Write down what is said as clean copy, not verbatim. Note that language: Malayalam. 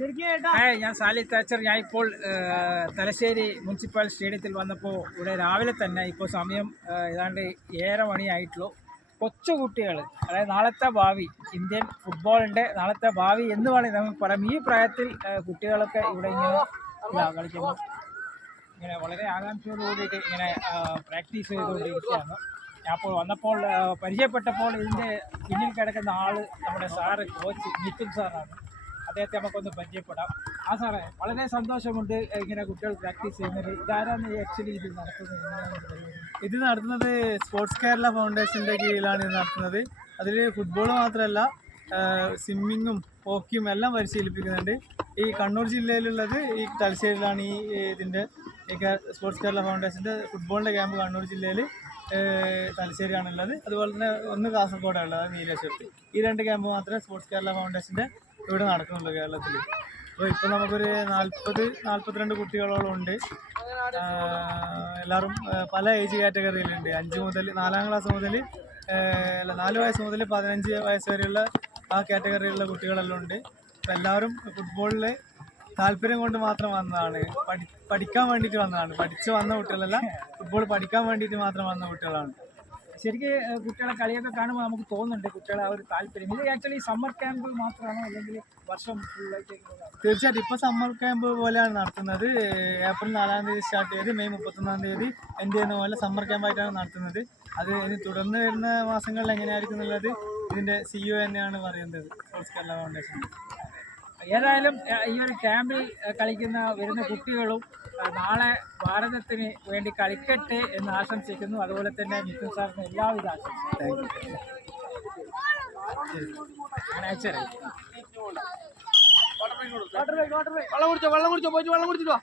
ഞാൻ സാലി താച്ചർ. ഞാൻ ഇപ്പോൾ തലശ്ശേരി മുനിസിപ്പൽ സ്റ്റേഡിയത്തിൽ വന്നപ്പോൾ ഇവിടെ രാവിലെ തന്നെ ഇപ്പോൾ സമയം ഏതാണ്ട് 7:30 മണിയായിട്ടുള്ളൂ. കൊച്ചുകുട്ടികൾ, അതായത് നാളത്തെ ഭാവി, ഇന്ത്യൻ ഫുട്ബോളിൻ്റെ നാളത്തെ ഭാവി എന്ന് വേണമെങ്കിൽ നമുക്ക് പറയാം. ഈ പ്രായത്തിൽ കുട്ടികളൊക്കെ ഇവിടെ ഇങ്ങനെ കളിക്കുന്നു. ഇങ്ങനെ വളരെ ആകാംക്ഷയോട് കൂടിയിട്ട് ഇങ്ങനെ പ്രാക്ടീസ് ചെയ്തുകൊണ്ടിരിക്കുകയാണ്. ഞാൻ അപ്പോൾ വന്നപ്പോൾ പരിചയപ്പെട്ടപ്പോൾ ഇതിൻ്റെ പിന്നിൽ കിടക്കുന്ന ആൾ നമ്മുടെ സാറ്, കോച്ച് നിതിൻ സാറാണ്. അദ്ദേഹത്തെ നമുക്കൊന്ന് പരിചയപ്പെടാം. ആ സാറേ, വളരെ സന്തോഷമുണ്ട് ഇങ്ങനെ കുട്ടികൾ പ്രാക്ടീസ് ചെയ്യുന്നത്. ഇതാരാണ് ആക്ച്വലി ഇത് നടത്തുന്നത്? ഇത് നടത്തുന്നത് സ്പോർട്സ് കേരള ഫൗണ്ടേഷൻ്റെ കീഴിലാണ് ഇത് നടത്തുന്നത്. അതിൽ ഫുട്ബോൾ മാത്രമല്ല സ്വിമ്മിങ്ങും ഹോക്കിയും എല്ലാം പരിശീലിപ്പിക്കുന്നുണ്ട്. ഈ കണ്ണൂർ ജില്ലയിലുള്ളത് ഈ തലശ്ശേരിയിലാണ് ഇതിൻ്റെ സ്പോർട്സ് കേരള ഫൗണ്ടേഷൻ്റെ ഫുട്ബോളിൻ്റെ ക്യാമ്പ് കണ്ണൂർ ജില്ലയിൽ തലശ്ശേരിയാണുള്ളത്. അതുപോലെ തന്നെ ഒന്ന് കാസർഗോഡാണുള്ളത്, നീലേശ്വരത്ത്. ഈ 2 ക്യാമ്പ് മാത്രമേ സ്പോർട്സ് കേരള ഫൗണ്ടേഷൻ്റെ ഇവിടെ നടക്കുന്നുള്ളൂ കേരളത്തിൽ. അപ്പോൾ ഇപ്പോൾ നമുക്കൊരു 40-42 കുട്ടികളോളം ഉണ്ട്. എല്ലാവരും പല ഏജ് കാറ്റഗറിയിലുണ്ട്. 5 മുതൽ 4 ക്ലാസ് മുതൽ 4 വയസ്സ് മുതൽ 15 വയസ്സ് വരെയുള്ള ആ കാറ്റഗറിയിലുള്ള കുട്ടികളെല്ലാം ഉണ്ട്. അപ്പോൾ എല്ലാവരും ഫുട്ബോളിൽ താല്പര്യം കൊണ്ട് മാത്രം വന്നതാണ്, പഠിക്കാൻ വേണ്ടിയിട്ട് വന്നതാണ്. പഠിച്ച് വന്ന കുട്ടികളല്ല, ഫുട്ബോൾ പഠിക്കാൻ വേണ്ടിയിട്ട് മാത്രം വന്ന കുട്ടികളാണ്. ശരിക്കും കുട്ടികളെ കളിയൊക്കെ കാണുമ്പോൾ നമുക്ക് തോന്നുന്നുണ്ട് കുട്ടികളെ ആ ഒരു താല്പര്യം. ഇത് ആക്ച്വലി സമ്മർ ക്യാമ്പ് മാത്രമാണോ അല്ലെങ്കിൽ വർഷം ഫുള്ളായിട്ട്? തീർച്ചയായിട്ടും ഇപ്പോൾ സമ്മർ ക്യാമ്പ് പോലെയാണ് നടത്തുന്നത്. ഏപ്രിൽ 4-ാം തീയതി സ്റ്റാർട്ട് ചെയ്ത് മെയ് 31-ാം തീയതി എൻഡ് ചെയ്യുന്ന പോലെ സമ്മർ ക്യാമ്പായിട്ടാണ് നടത്തുന്നത്. അത് ഇനി തുടർന്ന് വരുന്ന മാസങ്ങളിൽ എങ്ങനെയായിരിക്കും എന്നുള്ളത് ഇതിൻ്റെ CEO തന്നെയാണ് പറയുന്നത്, സ്പോർട്സ് കേരള ഫൗണ്ടേഷൻ. ഏതായാലും ഈ ഒരു ക്യാമ്പിൽ വരുന്ന കുട്ടികളും നാളെ ഭാരതത്തിന് വേണ്ടി കളിക്കട്ടെ എന്ന് ആശംസിക്കുന്നു. അതുപോലെ തന്നെ നിതിൻ സാറിന് എല്ലാവിധ ആശംസകളും. വെള്ളം കുടിച്ചോ പോയിട്ട് വെള്ളം കുടിച്ചിട്ടോ.